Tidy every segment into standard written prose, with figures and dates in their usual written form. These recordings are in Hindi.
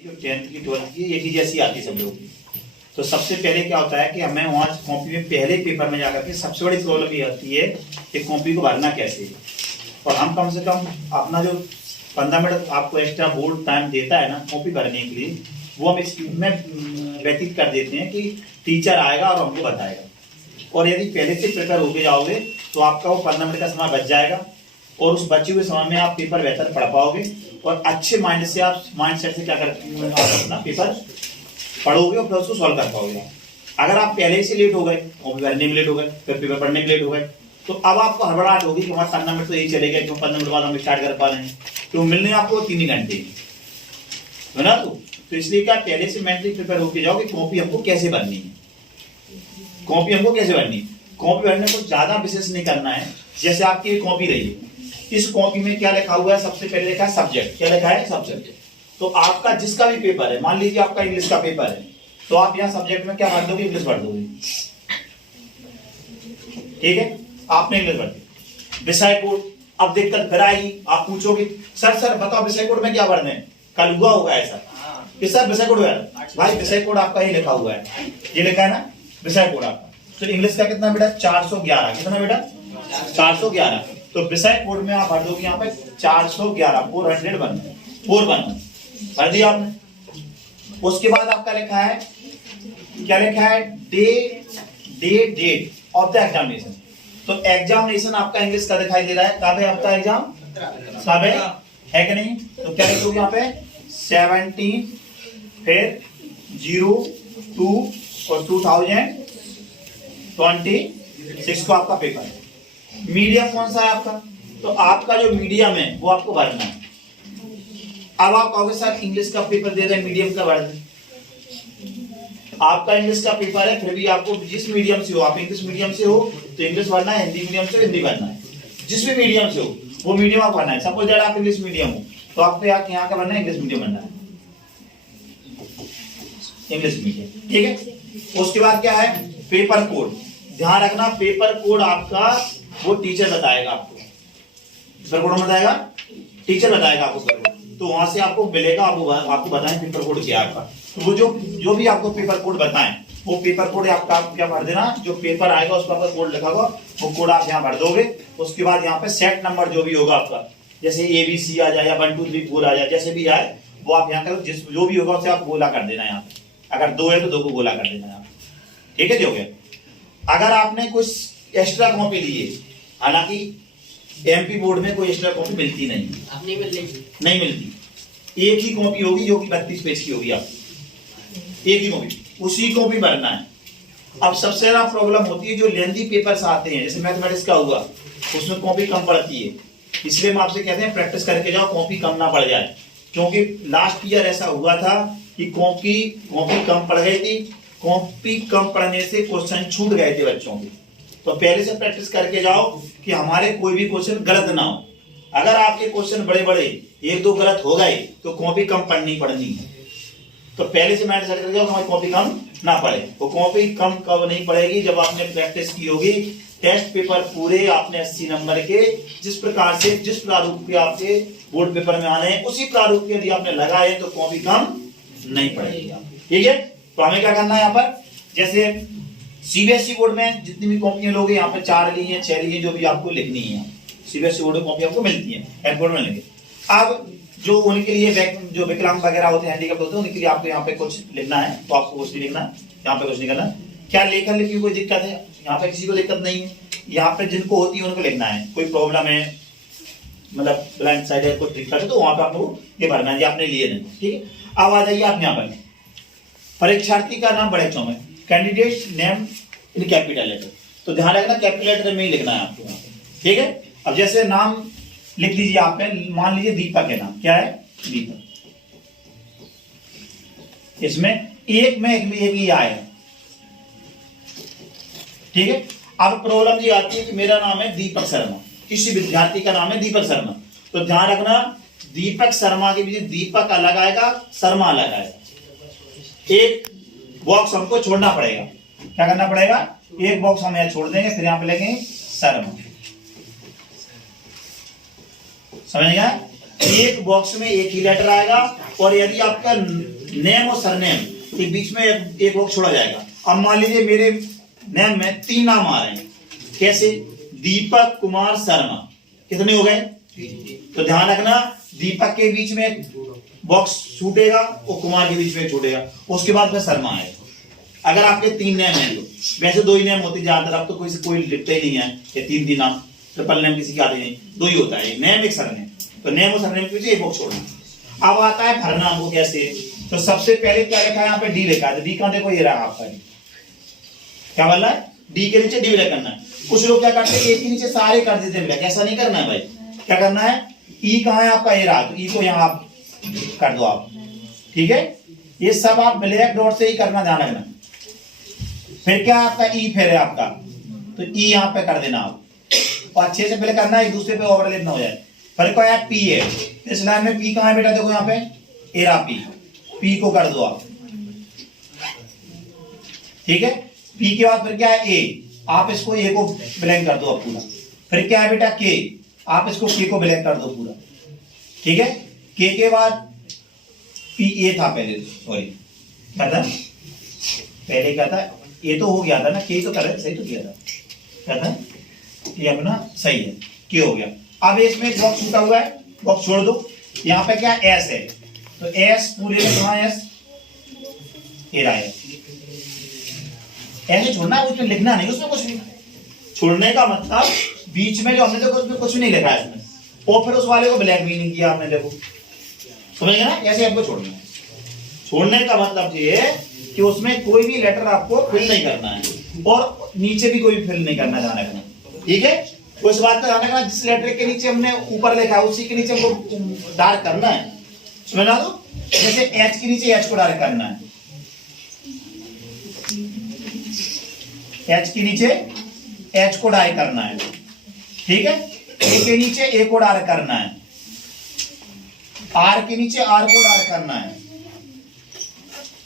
10th की 12th की एक ही जैसी आती सब लोग की। तो सबसे पहले क्या होता है कि हमें वहाँ कॉपी में पहले पेपर में जाकर के सबसे बड़ी प्रॉब्लम ये आती है कि कॉपी को भरना कैसे। और हम कम से कम अपना जो 15 मिनट आपको एक्स्ट्रा बोर्ड टाइम देता है ना कॉपी भरने के लिए, वो हम इसमें व्यतीत कर देते हैं कि टीचर आएगा और हमको बताएगा। और यदि पहले से प्रिपेयर होके जाओगे तो आपका वो 15 मिनट का समय बच जाएगा और उस बचे हुए समय में आप पेपर बेहतर पढ़ पाओगे और अच्छे माइंड से आप माइंड सेट से क्या करते हैं आप अपना पेपर पढ़ोगे और फिर उसको सॉल्व कर पाओगे। अगर आप पहले से लेट हो गए, कॉपी भरने में लेट हो गए, फिर पेपर पढ़ने में लेट हो गए, तो अब आपको हड़बड़ाहट होगी कि हमारे 15 मिनट तो यही चले गए, क्यों 15 मिनट बाद हम स्टार्ट कर पा रहे हैं, तो मिलने आपको 3 ही घंटे है ना। तो इसलिए क्या पहले से मेंटली प्रिपेयर होके जाओ कि कॉपी हमको कैसे भरनी है, कॉपी हमको कैसे भरनी है। कॉपी भरने को ज्यादा विशेष नहीं करना है। जैसे आपकी कॉपी रही है, इस कॉपी में क्या लिखा हुआ है, सबसे पहले लिखा है सब्जेक्ट। क्या लिखा है? सब्जेक्ट। तो आपका जिसका भी पेपर है, मान लीजिए आपका इंग्लिश का पेपर है, तो आप यहाँ सब्जेक्ट में क्या भर दोगे? इंग्लिश भर दोगे। ठीक है, आपने इंग्लिश भर दी। विषय कोड, अब दिक्कत फिर आएगी, आप पूछोगे सर बताओ विषय कोड में क्या भरना है, कल हुआ होगा ऐसा कि सर विषय कोड भाई विषय कोड आपका ही लिखा हुआ है, ये लिखा है ना विषय कोड आपका। तो इंग्लिश का कितना बेटा? 411। कितना बेटा? 411। तो विषय कोड में आप भर दोगे यहाँ पे 411, 411 भर दिया आपने। उसके बाद आपका लिखा है, क्या लिखा है? Date of the examination. तो एग्जामिनेशन आपका इंग्लिश का दिखाई दे रहा है, कब है आपका एग्जाम? कब है कि नहीं? तो क्या लिखोगे यहाँ पे? 17 फिर 02 और 2026 को आपका पेपर है। मीडियम कौन सा है आपका? तो आपका जो मीडियम है वो आपको भरना है। अब आप कहोगे सर इंग्लिश का पेपर दे रहे हैं, मीडियम का भर दें। आपका इंग्लिश का पेपर है, फिर भी आपको जिस मीडियम से हो, आप इंग्लिश मीडियम से हो तो इंग्लिश भरना है, हिंदी मीडियम से हिंदी भरना है। जिस भी मीडियम से हो वो मीडियम आप भरना है। सपोज दैट आप इंग्लिश मीडियम हो तो आपको यहाँ का भरना है, इंग्लिश मीडियम भरना है, इंग्लिश मीडियम। ठीक है। उसके बाद क्या है? Paper code. ध्यान रखना, पेपर कोड आपका वो टीचर बताएगा आपको। पेपर कोड बताएगा, टीचर बताएगा आपको पेपर कोड। तो वहां से आपको मिलेगा, आपको बताएं पेपर कोड क्या है आपका। तो वो जो भी आपको पेपर कोड बताएं वो पेपर कोड आपका आप क्या भर देना, जो पेपर आएगा उस पर कोड लिखा होगा वो कोड आप यहाँ भर दोगे। उसके बाद यहाँ पे सेट नंबर जो भी होगा आपका, जैसे ABC आ जाए या 1 2 3 4 आ जाए, जैसे भी आए वो आप यहाँ करो, जिस जो भी होगा उसे आप गोला कर देना यहाँ पे। अगर 2 है तो 2 को गोला कर देना यहाँ। ठीक है जी, हो गया। अगर आपने कुछ एक्स्ट्रा कॉपी ली है, हालांकि MP बोर्ड में कोई एक्स्ट्रा कॉपी मिलती नहीं मिलती, एक ही कॉपी होगी जो कि 32 पेज की होगी आपकी, एक ही कॉपी, उसी को भी भरना है। अब सबसे ज्यादा प्रॉब्लम होती है जो लेंथी पेपर्स आते हैं, जैसे मैथमेटिक्स का हुआ, उसमें कॉपी कम पड़ती है। इसलिए हम आपसे कहते हैं प्रैक्टिस करके जाओ, कॉपी कम ना पड़ जाए। क्योंकि लास्ट ईयर ऐसा हुआ था कि कॉपी कम पड़ गई थी, कॉपी कम पड़ने से क्वेश्चन छूट गए थे बच्चों के। तो पहले से प्रैक्टिस करके जाओ कि हमारे कोई भी क्वेश्चन गलत ना हो। अगर आपके क्वेश्चन बड़े बड़े 1 2 गलत हो गए तो कॉपी कम पढ़नी है। तो पहले से माइंड सेट करके जाओ हमारी कॉपी कम ना पड़े। वो कॉपी कम कब नहीं पड़ेगी? जब आपने प्रैक्टिस की होगी। टेस्ट पेपर पूरे आपने 80 नंबर के जिस प्रकार से जिस प्रारूप के आपके बोर्ड पेपर में आने हैं उसी प्रारूप के यदि आपने लगाए तो कॉपी कम नहीं पड़ेगी। ठीक है। तो हमें क्या करना है यहाँ पर, जैसे CBSE बोर्ड में जितनी भी कॉपियां लोगे यहाँ पे 4 ली है 6 ली है, जो भी आपको लिखनी है CBSE बोर्ड में कॉपी आपको मिलती है, एयरपोर्ट में लेंगे। अब जो उनके लिए जो विकलांग वगैरह होते हैं, हैंडीकैप होते हैं, उनके लिए आपको यहाँ पे कुछ लिखना है तो आपको कुछ नहीं लिखना है, यहाँ पे कुछ नहीं करना। क्या लेखन लिखी कोई दिक्कत है? यहाँ पे किसी को दिक्कत नहीं है। यहाँ पे जिनको होती है उनको लिखना है। कोई प्रॉब्लम है, मतलब ब्लाइंड साइड है, कोई दिक्कत है, तो वहां पे आपको ये भरना है, आपने लिए नहीं। ठीक है। अब आ जाइए आप यहाँ पर, परीक्षार्थी का नाम बड़े अक्षरों में, candidate name in capital letter. तो ध्यान रखना कैपिटल लेटर में ही लिखना है आपको यहाँ पे। ठीक है। अब जैसे नाम लिख लीजिए आपने, मान लीजिए दीपक है नाम, क्या है? दीपक। इसमें एक ही आया। ठीक है। अब प्रॉब्लम ये आती है कि मेरा नाम है दीपक शर्मा, किसी विद्यार्थी का नाम है दीपक शर्मा। तो ध्यान रखना दीपक शर्मा के पीछे दीपक अलग आएगा, शर्मा अलग आएगा। एक बॉक्स हमको छोड़ना पड़ेगा। क्या करना पड़ेगा? एक बॉक्स हम यहां छोड़ देंगे, फिर यहां पे लिखेंगे शर्मा। समझ गया? एक बॉक्स में एक ही लेटर आएगा, और यदि आपका नेम और सरनेम के बीच में एक बॉक्स छोड़ा जाएगा। अब मान लीजिए मेरे नेम में 3 नाम आ रहे हैं, कैसे? दीपक कुमार शर्मा, कितने हो गए? तो ध्यान रखना, दीपक के बीच में एक बॉक्स छूटेगा और कुमार के बीच में छूटेगा, उसके बाद फिर शर्मा आएगा। अगर आपके 3 नेम हैं, तो वैसे 2 ही नेम होते ज्यादातर, अब तो कोई लिखते ही नहीं है कि 3 नाम, ट्रिपल नेम किसी के आते नहीं, 2 ही होता है, नेम एक सरनेम। तो नेम और सरनेम के बीच एक बॉक्स छोड़ना। अब आता है भरना हमको कैसे? तो सबसे पहले क्या लिखा है यहाँ पे? डी लिखा है। डी कहां? देखो ये रहा आपका डी। क्या बोल रहा है? डी के नीचे डी विलय करना है। कुछ लोग क्या करते हैं, एक के नीचे सारे कर देते हैं विलय, ऐसा नहीं करना है भाई। क्या करना है? ई कहां है आपका? ये रहा, तो ई को यहाँ आप कर दो आप, ठीक है? ये सब आप ब्लैक डॉट से ही करना, ध्यान रखना। फिर क्या आपका ई फिर है आपका, तो ई यहाँ पे कर देना आप, और अच्छे से पहले करना, एक दूसरे पे ओवरलैप ना हो जाए। फिर क्या है? पी है। इस लाइन में पी कहां है बेटा? देखो यहाँ पे एरा पी, पी को कर दो आप, ठीक है? पी के बाद फिर क्या है? ए, आप इसको ए को ब्लैंक कर दो आप पूरा। फिर क्या है बेटा? के, आप इसको के को ब्लैंक कर दो पूरा, ठीक है? के बाद पी ए था पहले, सॉरी क्या था पहले? क्या था? ए तो हो गया था ना, के तो कर सही तो किया था, क्या था? ये अपना सही है, के हो गया। अब इसमें एक बॉक्स छूटा हुआ है, बॉक्स छोड़ दो। यहाँ पे क्या एस है, तो एस पूरे में कहां एस? ए रहा है, ऐसे छोड़ना है, उसमें लिखना नहीं, उसमें कुछ नहीं। छोड़ने का मतलब बीच में जो हमने देखो उसमें कुछ नहीं लिखा है इसमें, और फिर उस वाले को ब्लैक भी नहीं किया आपने, देखो समझ गए ना? ऐसे आपको छोड़ना है। छोड़ने का मतलब ये है कि उसमें कोई भी लेटर आपको फिल नहीं करना है, और नीचे भी कोई फिल नहीं करना, ध्यान रखना, ठीक है? उस बात का ध्यान रखना, जिस लेटर के नीचे हमने ऊपर लिखा है उसी के नीचे हमको डार्क करना है, समझ लो? जैसे एच के नीचे एच को डार्क करना है, एच के नीचे एच को डार्क करना है, ठीक है? ए के नीचे ए को डार्क करना है, आर के नीचे आर को डार्क करना है,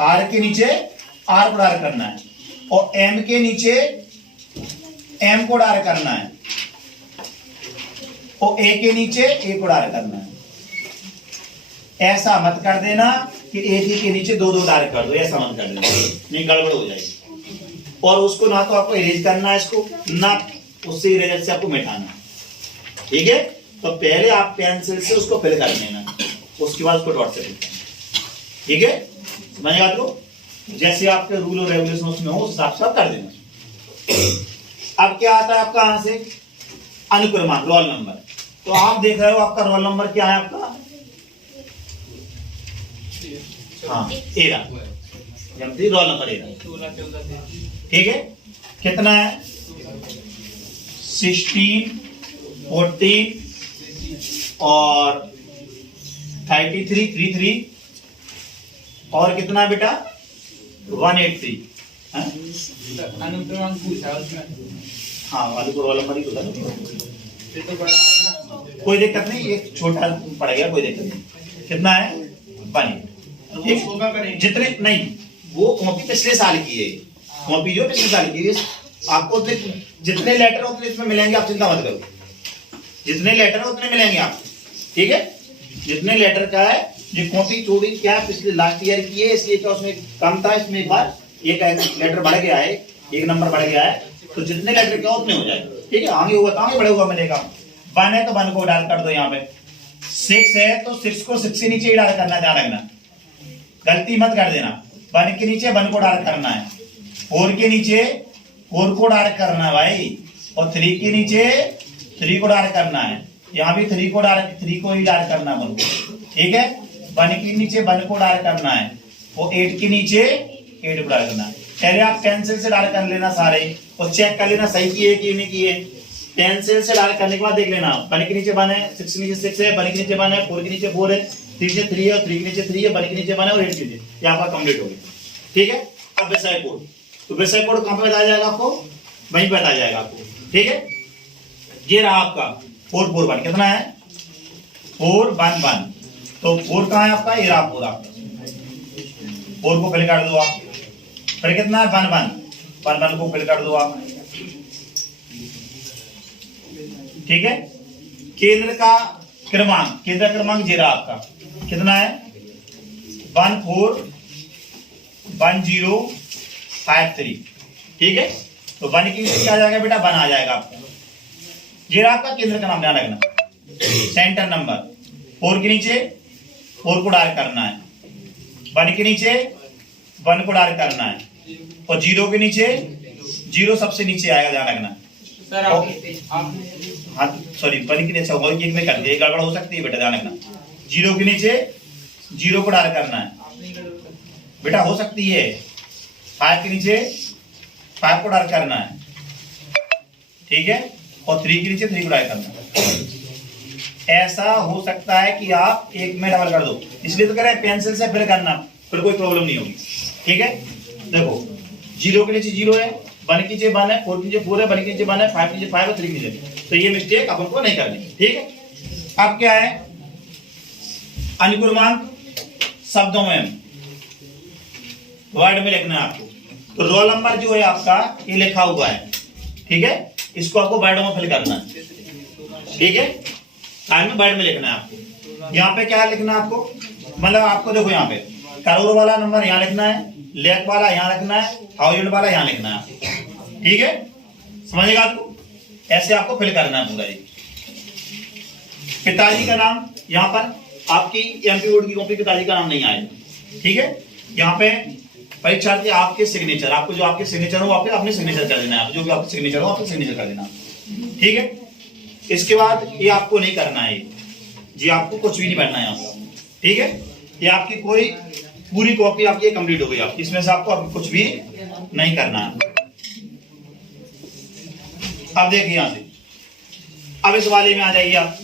आर के नीचे आर को डार्क करना है, और एम के नीचे एम को डार्क करना है, और ए के नीचे ए को डार्क करना है। ऐसा मत कर देना कि एक ही के नीचे 2-2 डार्क कर दो, ऐसा मत कर देना, नहीं गड़बड़ हो जाएगी। और उसको ना तो आपको इरेज करना है इसको, ना उससे इरेजर से आपको मिटाना, ठीक है? तो पहले आप पेंसिल से उसको फिल कर लेना, उसके बाद उसको डॉट से फिल करना, ठीक है? समझ गए आपको? जैसे आपके रूल और रेगुलेशन उसमें हो उस हिसाब से आप कर देना। अब क्या आता है आपका यहां से? अनुक्रमांक, रोल नंबर। तो आप देख रहे हो आपका रोल नंबर क्या है आपका? हाँ, 13, रोल नंबर 13, ठीक है? कितना है? 16, 14 और 33, और कितना है बेटा? 183। अनुक्रमांक पूछा उसमें। हाँ, वाले को रोल नंबर ही होता ना, कोई दिक्कत नहीं, एक छोटा पड़ गया, कोई दिक्कत नहीं। कितना है? 183। जितने नहीं, वो कॉपी पिछले साल की है, कॉपी जो पिछले साल की है, आपको जितने लेटर उतने इसमें मिलेंगे, आप चिंता मत करो, जितने लेटर उतने मिलेंगे आपको, ठीक है? जितने लेटर का है, ये कॉपी थोड़ी क्या पिछले लास्ट ईयर की है, इसलिए क्या उसमें कम था, इसमें एक बार एक लेटर बढ़ गया है, एक नंबर बढ़ गया है, तो जितने लेटर क्या उतने हो जाएंगे, ठीक है? आगे हुआ तो आगे बढ़ेगा, मिलेगा। 1 है तो 1 को डाल कर दो यहाँ पे, 6 है तो 6 को 6 के नीचे ही डाल करना, ध्यान रखना, गलती मत कर देना। 1 के नीचे 1 को डाल करना है, 4 के नीचे 4 को डाल करना है भाई, और 3 के नीचे 3 को डाल करना है, यहाँ भी 3 को ही डाल करना है, ठीक है? 1 के नीचे 1 को डाल करना है, और 8 के नीचे 8 को डाल करना है। पहले आप पेंसिल से डाल कर लेना सारे, और चेक कर लेना सही किए कि नहीं किए। पेंसिल से डाल करने के बाद देख लेना, 1 के नीचे 1 है, 6 के नीचे 6 है, 1 के नीचे 1 है, 4 के नीचे 4 है, 3 के नीचे 3 है, और 3 के नीचे 3 है, 1 के नीचे 1 है, और 8 के नीचे, ये आपका कंप्लीट हो गया, ठीक है? अब विषय कोड, तो विषय कोड कहां पे बताया जाएगा आपको? वहीं पे बताया जाएगा आपको, ठीक है? ये रहा आपका 441, कितना है? 411, तो 4 कहां है आपका? ये रहा 4 आपका, 4 को फिल कर दो आप। फिर कितना है? 11 को फिल कर दो आप, ठीक है? केंद्र का क्रमांक, केंद्र क्रमांक 0 आपका कितना है 141053, ठीक है। तो 1 की नीचे क्या आ जाएगा बेटा 1 आ जाएगा आपका, 0 आपका केंद्र का नाम ध्यान रखना, सेंटर नंबर। 4 के नीचे 4 को डायल करना है, 1 के नीचे 1 को डायल करना है, और 0 के नीचे 0 सबसे नीचे आएगा, ध्यान रखना सर। हाँ सॉरी 1 के नीचे एक में कर दिया, गड़बड़ हो सकती है बेटा, ध्यान रखना। 0 के नीचे 0 को डायल करना है बेटा, हो सकती है। 5 के नीचे 5 को डायल करना है, ठीक है, और 3 के नीचे 3 को डायल करना है। ऐसा हो सकता है कि आप एक में डबल कर दो, इसलिए तो कह रहे हैं पेंसिल से फिर करना, फिर कोई प्रॉब्लम नहीं होगी, ठीक है। देखो 0 के नीचे 0 है, 1 के नीचे 1 है, 4 के नीचे 4 है, 1 के नीचे 1 है, 5 के नीचे 5 है, 3 के नीचे, तो ये मिस्टेक अपन को नहीं करनी, ठीक है। अब क्या है अनुक्रमांक शब्दों में वर्ड में लिखना है आपको। तो रोल नंबर जो है आपका ये लिखा हुआ है, ठीक है, इसको आपको वर्डों में फिल करना है, ठीक है। टाइम में वर्ड में लिखना है आपको। यहाँ पे क्या लिखना है आपको, मतलब आपको देखो यहाँ पे करोड़ वाला नंबर यहाँ लिखना है, लाख वाला यहाँ लिखना है, 1000 वाला यहाँ लिखना है, ठीक है, समझेगा आपको। ऐसे आपको फिल करना है पूरा। पिताजी का नाम यहाँ पर आपकी एमपी बोर्ड की कॉपी पिताजी का नाम नहीं आएगा, ठीक है। यहाँ पे परीक्षार्थी आपके सिग्नेचर, आपको जो आपके सिग्नेचर हो आपके अपने सिग्नेचर कर देना है, जो भी आपके सिग्नेचर हो आपके सिग्नेचर कर देना, ठीक है। इसके बाद ये आपको नहीं करना है जी, आपको कुछ भी नहीं पढ़ना है यहाँ पर, ठीक है। ये आपकी कोई पूरी कॉपी आपकी कंप्लीट हो गई आपकी, इसमें से आपको कुछ भी नहीं करना है। अब देखिए यहाँ से, अब इस वाले में आ जाइए आप,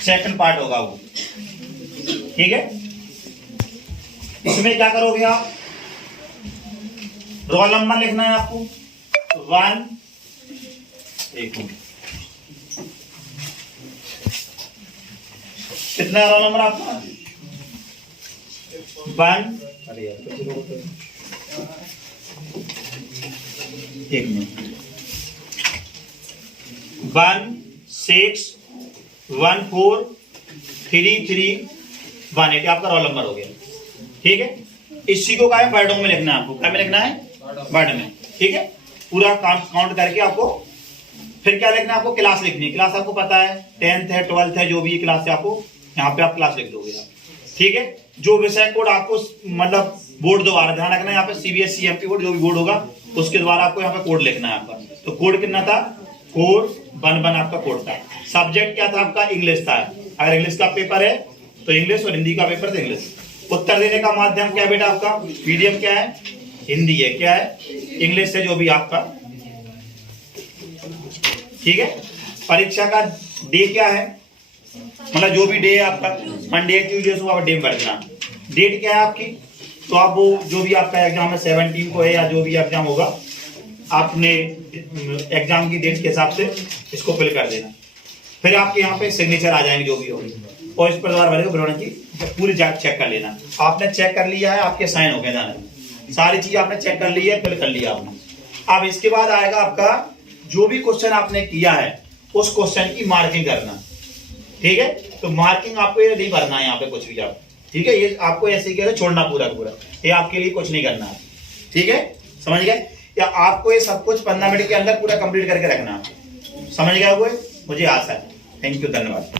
सेकंड पार्ट होगा वो, ठीक है। इसमें क्या करोगे आप, रोल नंबर लिखना है आपको 1, एक मिनट, कितना रोल नंबर आपका 1, एक मिनट 1614331 आपका रोल नंबर हो गया, ठीक है। इसी को क्या है वर्डों में लिखना है आपको, क्या में लिखना है वर्ड में, ठीक है। पूरा काउंट करके आपको फिर क्या लिखना है आपको, क्लास लिखनी है। क्लास आपको पता है 10th है 12th है, जो भी क्लास है आपको यहाँ पे आप क्लास लिख दोगे आप, ठीक है। जो विषय कोड आपको मतलब बोर्ड द्वारा ध्यान रखना है, यहाँ पे सीबीएसई एमपी बोर्ड जो भी बोर्ड होगा उसके द्वारा आपको यहाँ पे कोड लिखना है आपका। तो कोड कितना था 411 आपका कोड था। सब्जेक्ट क्या था आपका, इंग्लिश था। अगर इंग्लिश का पेपर है तो इंग्लिश, और हिंदी का पेपर तो इंग्लिश। उत्तर देने का माध्यम क्या है बेटा आपका, मीडियम क्या है, हिंदी है, क्या है इंग्लिश है, जो भी आपका, ठीक है। परीक्षा का डे क्या है, मतलब जो भी डे है आपका, मंडे ट्यूजडे सुबह डे में बैठना। डेट क्या है आपकी, तो आप वो जो भी आपका एग्जाम है 17 को है, या जो भी एग्जाम होगा आपने एग्जाम की डेट के हिसाब से इसको फिल कर देना। फिर आपके यहाँ पे सिग्नेचर आ जाएंगे जो भी होगी, और इस पर द्वारा भरेगा की पूरी जांच चेक कर लेना। आपने चेक कर लिया है, आपके साइन हो गए, जाना सारी चीज आपने चेक कर ली है, फिल कर लिया आपने। अब इसके बाद आएगा आपका जो भी क्वेश्चन आपने किया है उस क्वेश्चन की मार्किंग करना, ठीक है। तो मार्किंग आपको ये नहीं भरना है यहाँ पे कुछ भी आप, ठीक है। ये आपको ऐसे ही कह छोड़ना पूरा पूरा, ये आपके लिए कुछ नहीं करना है, ठीक है, समझ गए। या आपको ये सब कुछ 15 मिनट के अंदर पूरा कंप्लीट करके रखना, समझ गया हुए, मुझे आशा है। थैंक यू, धन्यवाद।